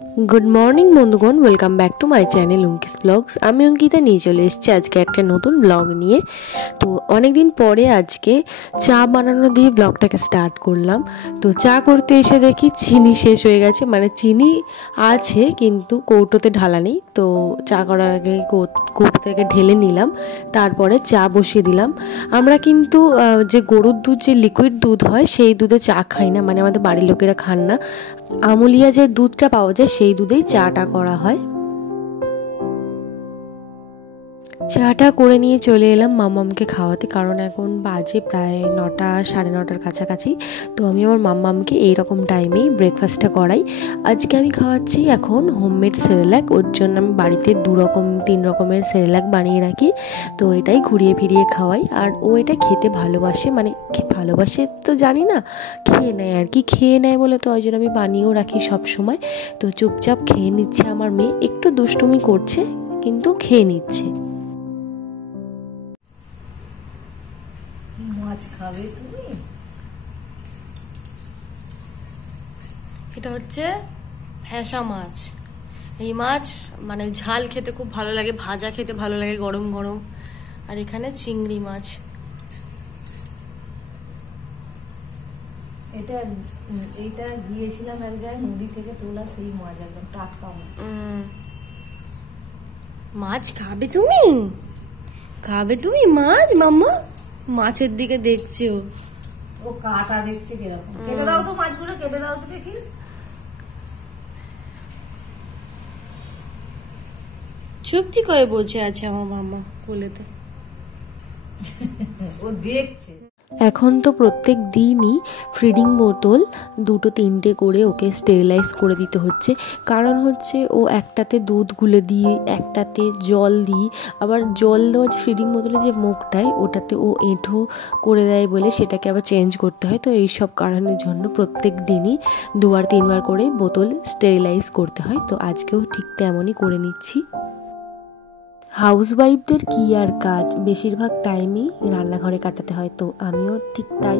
Good morning बंधुगण welcome back to my channel अंकिस blogs. आमी अंकिता निये चले एसेछि आज के एक नतून ब्लग निये। तो अनेक दिन परे आज के चा बानानो दिए ब्लगटाके स्टार्ट करलाम। तो चा करते एसे देखी चीनी शेष हो गेछे, माने चीनी आछे किन्तु कौटोते ढाला नेই। तो चा करार आगे कौटो थेके ढेले निलाम, तारपरे चा बसिए दिलाम। आमरा किन्तु जे गरुर दूध जे लिकुइड दूध हय सेई दूधे चा खाई ना, माने आमादेर बाड़िर लोकेरा खान ना। আমুলিয়া যে দুধটা পাওয়া যায় সেই দুধেই চাটা করা হয়। চাটা করে নিয়ে চলে এলাম মাম্মামকে খাওয়াতে, কারণ এখন বাজে প্রায় 9টা 9:30 কাছাকাছি। তো আমি আমার মাম্মামকে এইরকম টাইমেই ব্রেকফাস্টটা করাই। আজকে আমি খাওয়াচ্ছি এখন হোমমেড সেরেল্যাক। ওর জন্য আমি বাড়িতে 3 রকমের সেরেল্যাক বানিয়ে রাখি। তো এটাই ঘুরিয়ে ফিরিয়ে খাওয়াই। আর ও এটা খেতে ভালোবাসে, মানে ভালোবাসে তো জানি না, খেয়ে নেয় আর কি। খেয়ে নেয় বলে তো ওই জন্য আমি বানিয়েও রাখি সব সময়। তো চুপচাপ খেয়ে নিচ্ছে আমার মেয়ে, একটু দুষ্টুমি করছে কিন্তু খেয়ে নিচ্ছে। মাছ খাবে তুমি? এটা হচ্ছে ফ্যাসা মাছ। এই মাছ মানে ঝাল খেতে খুব ভালো লাগে, ভাজা খেতে ভালো লাগে গরম গরম। আর এখানে চিংড়ি মাছ। এটা গিয়েছিলাম এক জায়গায়, নদী থেকে তোলা সেই মাছ, একদম টাটকা মাছ। মাছ খাবে তুমি? খাবে তুমি মাছ? মাম্মা মাছের দিকে দেখছো, ও কাটা দেখছে কিরকম। কেটে দাও তো মাছগুলো, কেটে দাও তো দেখি। চুপটি করে বসে আছে আমার মাম্মা কোলেতে, ও দেখছে। এখন তো প্রত্যেক দিনই ফিডিং বোতল 2-3টে করে ওকে স্টেরিলাইজ করে দিতে হচ্ছে। কারণ হচ্ছে ও একটাতে দুধ গুলে দিয়ে একটাতে জল দিই, আবার জল দেওয়া ফিডিং বোতলে যে মুখটায় ওটাতে ও এঁঠো করে দেয় বলে সেটাকে আবার চেঞ্জ করতে হয়। তো এই সব কারণের জন্য প্রত্যেক দিনই 2-3বার করে বোতল স্টেরিলাইজ করতে হয়। তো আজকেও ঠিক তেমনই করে নিচ্ছি। হাউসওয়াইফদের কি আর কাজ, বেশিরভাগ টাইমই রান্নাঘরে কাটাতে হয়। তো আমিও ঠিক তাই।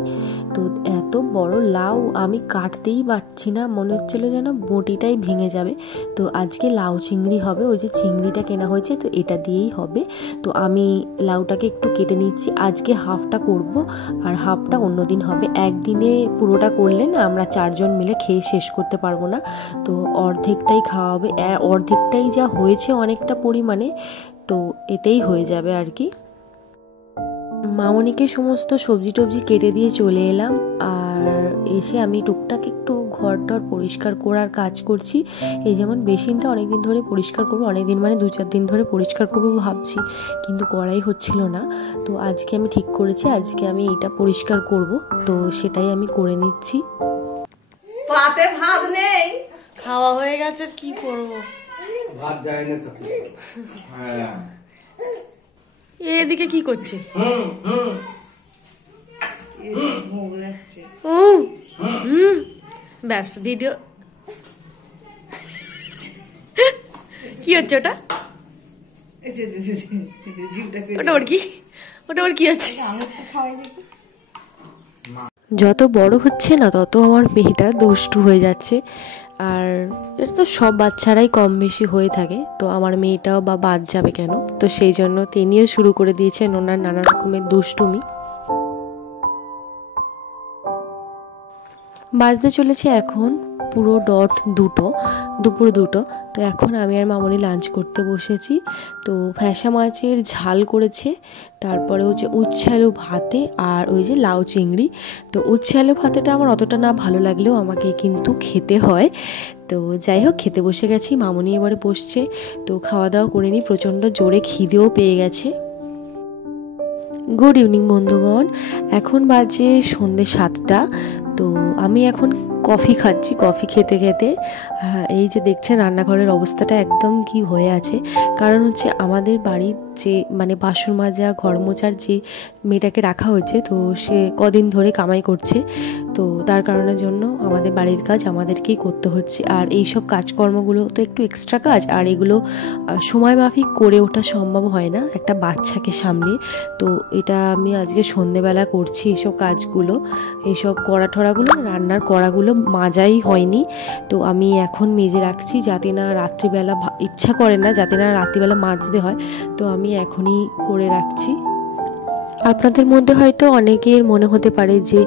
তো এত বড় লাউ আমি কাটতেই পারছি না, মনে হচ্ছিল যেন বটিটাই ভেঙে যাবে। তো আজকে লাউ চিংড়ি হবে, ওই যে চিংড়িটা কেনা হয়েছে তো এটা দিয়েই হবে। তো আমি লাউটাকে একটু কেটে নিচ্ছি। আজকে হাফটা করব আর হাফটা অন্যদিন হবে। একদিনে পুরোটা করলে না আমরা 4 জন মিলে খেয়ে শেষ করতে পারবো না। তো অর্ধেকটাই খাওয়া হবে, অর্ধেকটাই যা হয়েছে অনেকটা পরিমাণে, তো এতেই হয়ে যাবে আর কি। মামনিকে সমস্ত সবজি টবজি কেটে দিয়ে চলে এলাম। আর এসে আমি টুকটাক একটু ঘর টর পরিষ্কার করার কাজ করছি। এই যেমন বেসিনটা অনেকদিন ধরে পরিষ্কার করবো, অনেকদিন মানে 2-4 দিন ধরে পরিষ্কার করবো ভাবছি, কিন্তু করাই হচ্ছিল না। তো আজকে আমি ঠিক করেছি আজকে আমি এটা পরিষ্কার করব। তো সেটাই আমি করে নিচ্ছি। পাতে ভাত নেই, খাওয়া হয়ে গেছে, আর কি করবো, ভাত দেয় না তো। হ্যাঁ এদিকে কি করছে? ব্যাস ভিডিও কি হচ্ছে ওটা? ওটা ওর কি, ওটা ওর কি হচ্ছে? যত বড় হচ্ছে না তত আমার মেয়েটা দুষ্টু হয়ে যাচ্ছে। আর এটা তো সব বাচ্চারাই কম বেশি হয়ে থাকে, তো আমার মেয়েটাও বা বাদ যাবে কেন। তো সেই জন্য তিনিও শুরু করে দিয়েছেন ওনার নানা রকমের দুষ্টুমি। বাজতে চলেছে এখন পুরো ডট 2টো, দুপুর 2টো। তো এখন আমি আর মামনি লাঞ্চ করতে বসেছি। তো ফ্যাসা মাছের ঝাল করেছে, তারপরে হচ্ছে উচ্ছে আলু ভাতে, আর ওই যে লাউ চিংড়ি। তো উচ্ছে আলু ভাতেটা আমার অতটা না ভালো লাগলেও আমাকে কিন্তু খেতে হয়। তো যাই হোক খেতে বসে গেছি, মামনি এবারে বসছে। তো খাওয়া দাওয়া করে নিই, প্রচণ্ড জোরে খিদেও পেয়ে গেছে। গুড ইভিনিং বন্ধুগণ, এখন বাজে সন্ধ্যে 7টা। তো আমি এখন কফি খাচ্ছি। কফি খেতে খেতে এই যে দেখছেন রান্নাঘরের অবস্থাটা একদম কি হয়ে আছে, কারণ হচ্ছে আমাদের বাড়ির যে মানে বাসন মাজা ঘর মোছার যে মেয়েটাকে রাখা হয়েছে, তো সে কদিন ধরে কামাই করছে, তো তার কারণের জন্য আমাদের বাড়ির কাজ আমাদেরকেই করতে হচ্ছে। আর এই সব কাজকর্মগুলো তো একটু এক্সট্রা কাজ, আর এগুলো সময় মাফিক করে ওঠা সম্ভব হয় না একটা বাচ্চাকে সামলে। তো এটা আমি আজকে সন্ধেবেলা করছি এইসব কাজগুলো, এইসব কড়াঠড়াগুলো, রান্নার কড়াগুলো মাজাই হয়নি, তো আমি এখন মেজে রাখছি যাতে না রাত্রিবেলা ইচ্ছা করে না যাতে না রাত্রিবেলা মাজতে হয়, তো আমি এখনই করে রাখছি। আপনাদের মধ্যে হয়তো অনেকের মনে হতে পারে যে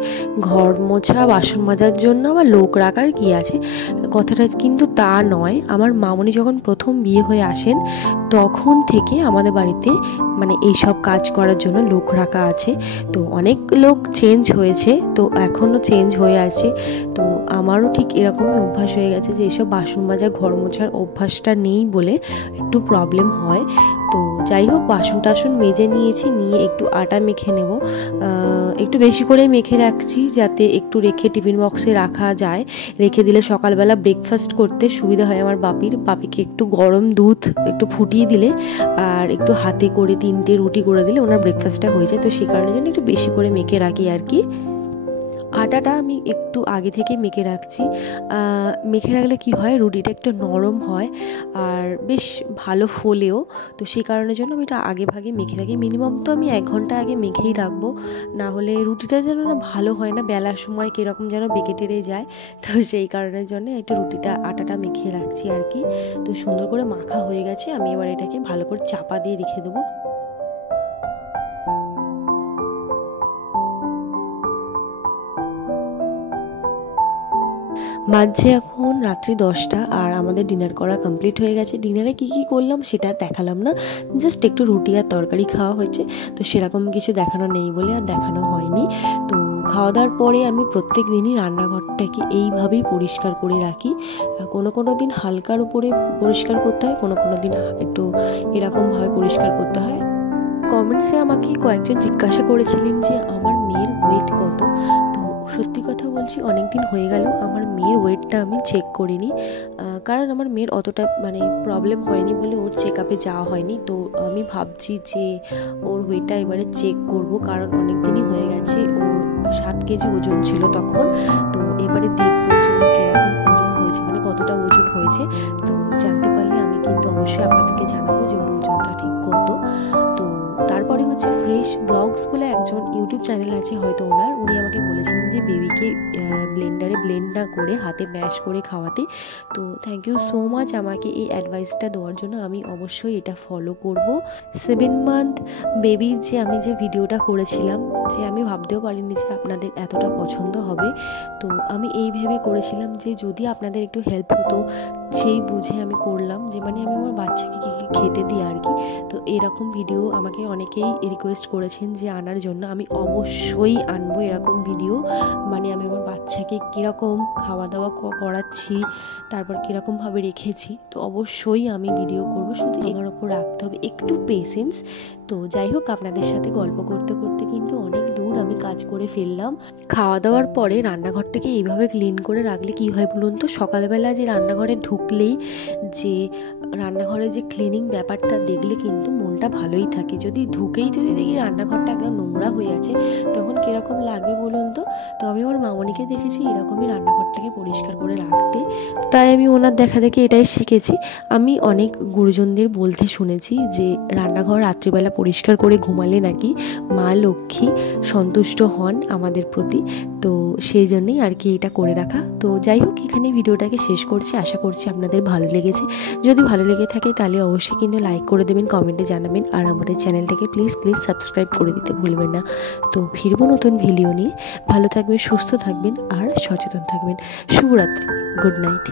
ঘর মোছা বাসন মাজার জন্য আবার লোক রাখার কী আছে, কথাটা কিন্তু তা নয়। আমার মামনি যখন প্রথম বিয়ে হয়ে আসেন তখন থেকে আমাদের বাড়িতে মানে এইসব কাজ করার জন্য লোক রাখা আছে। তো অনেক লোক চেঞ্জ হয়েছে, তো এখনও চেঞ্জ হয়ে আছে, তো আমারও ঠিক এরকমই অভ্যাস হয়ে গেছে যে এইসব বাসন মাজা ঘর মোছার অভ্যাসটা নেই বলে একটু প্রবলেম হয়। তো যাই হোক, বাসন টাসন মেজে নিয়েছি, নিয়ে একটু আটা মেখে নেব, একটু বেশি করে মেখে রাখছি যাতে একটু রেখে টিফিন বক্সে রাখা যায়, রেখে দিলে সকালবেলা ব্রেকফাস্ট করতে সুবিধা হয় আমার বাপিকে একটু গরম দুধ একটু ফুটিয়ে দিলে আর একটু হাতে করে 3টে রুটি করে দিলে ওনার ব্রেকফাস্টটা হয়ে যায়, তো সেই কারণের জন্য একটু বেশি করে মেখে রাখি আর কি। আটাটা আমি একটু আগে থেকে মেখে রাখছি, মেখে রাখলে কি হয় রুটিটা একটু নরম হয় আর বেশ ভালো ফোলেও, তো সেই কারণের জন্য আমি এটা আগে ভাগে মেখে রাখি। মিনিমাম তো আমি 1 ঘন্টা আগে মেখেই রাখবো, না হলে রুটিটা যেন না ভালো হয় না, বেলার সময় কীরকম যেন বেঁকে টেরে যায়, তো সেই কারণের জন্য একটু আটাটা মেখে রাখছি আর কি। তো সুন্দর করে মাখা হয়ে গেছে, আমি এবার এটাকে ভালো করে চাপা দিয়ে রেখে দেবো। বাজছে এখন রাত্রি 10টা আর আমাদের ডিনার করা কমপ্লিট হয়ে গেছে। ডিনারে কি কি করলাম সেটা দেখালাম না, জাস্ট একটু রুটি আর তরকারি খাওয়া হয়েছে, তো সেরকম কিছু দেখানো নেই বলে আর দেখানো হয়নি। তো খাওয়া দাওয়ার পরে আমি প্রত্যেক দিনই রান্নাঘরটাকে এইভাবেই পরিষ্কার করে রাখি, কোনো দিন হালকার উপরে পরিষ্কার করতে হয়, কোনো দিন একটু এরকমভাবে পরিষ্কার করতে হয়। কমেন্টসে আমাকে কয়েকজন জিজ্ঞাসা করেছিলেন যে আমার মেয়ের ওয়েট কত, তো সত্যি কথা বলছি অনেক দিন হয়ে গেল আমার মেয়ের ওয়েটটা আমি চেক করিনি, কারণ আমার মেয়ের অতটা মানে প্রবলেম হয়নি বলে ওর চেক আপে যাওয়া হয়নি। তো আমি ভাবছি যে ওর ওয়েটটা এবারে চেক করব, কারণ অনেক দিনই হয়ে গেছে, ওর 7 কেজি ওজন ছিল তখন, তো এবারে দেখবো যে ওর কীরকম ওজন হয়েছে, মানে কতটা ওজন হয়েছে। তো জানতে পারলে আমি কিন্তু অবশ্যই আপনাদেরকে জানাবো যে ওর ওজনটা ঠিক কত। তো তারপরে হচ্ছে ফ্রেশ ব্লগস বলে একজন ইউটিউব চ্যানেল আছে হয়তো উনি আমাকে বলেছিলেন যে বেবিকে ব্লেন্ডারে ব্লেন্ড না করে হাতে ম্যাশ করে খাওয়াতে, তো থ্যাংক ইউ সো মাচ আমাকে এই অ্যাডভাইসটা দেওয়ার জন্য, আমি অবশ্যই এটা ফলো করব। 7 মান্থ বেবির যে আমি যে ভিডিওটা করেছিলাম, যে আমি ভাবতেও পারিনি যে আপনাদের এতটা পছন্দ হবে, তো আমি এই ভেবে করেছিলাম যে যদি আপনাদের একটু হেল্প হতো সেই বুঝে আমি করলাম, যে মানে আমি আমার বাচ্চাকে কী কী খেতে দিই আর কি। তো এরকম ভিডিও আমাকে অনেকেই রিকোয়েস্ট করেছেন যে আনার জন্য, আমি অবশ্যই আনবো এরকম ভিডিও, মানে আমি আমার বাচ্চাকে কীরকম খাওয়া দাওয়া করাচ্ছি, তারপর কীরকমভাবে রেখেছি, তো অবশ্যই আমি ভিডিও করব, শুধু আমার ওপর রাখতে হবে একটু পেশেন্স। তো যাই হোক, আপনাদের সাথে গল্প করতে করতে কিন্তু অনেক দূর আমি কাজ করে ফেললাম। খাওয়া দাওয়ার পরে রান্নাঘরটাকে এইভাবে ক্লিন করে রাখলে কী হয় বলুন তো, সকালবেলা যে রান্নাঘরে ঢুকলেই যে রান্নাঘরে যে ক্লিনিং ব্যাপারটা দেখলে কিন্তু মনটা ভালোই থাকে। যদি দেখি রান্নাঘরটা একদম নোংরা হয়ে আছে তখন কীরকম লাগবে বলুন তো। তো আমি আমার মামনিকে দেখেছি এরকমই রান্নাঘরটাকে পরিষ্কার করে রাখতে, তাই আমি ওনার দেখা দেখে এটাই শিখেছি। আমি অনেক গুরুজনদের বলতে শুনেছি যে রান্নাঘর রাত্রিবেলা পরিষ্কার করে ঘুমালে নাকি মা লক্ষ্মী সন্তুষ্ট হন আমাদের প্রতি, তো সেই জন্যই আর কি এটা করে রাখা। তো যাই হোক, এখানে ভিডিওটাকে শেষ করছি, আশা করছি আপনাদের ভালো লেগেছে। যদি ভালো লেগে থাকে তাহলে অবশ্যই কিন্তু লাইক করে দেবেন, কমেন্টে জানাবেন, আর আমাদের চ্যানেলটাকে প্লিজ সাবস্ক্রাইব করে দিতে ভুলবেন না। তো ফিরবো নতুন ভিডিও নিয়ে, ভালো থাকবেন, সুস্থ থাকবেন আর সচেতন থাকবেন। শুভরাত্রি, গুড নাইট।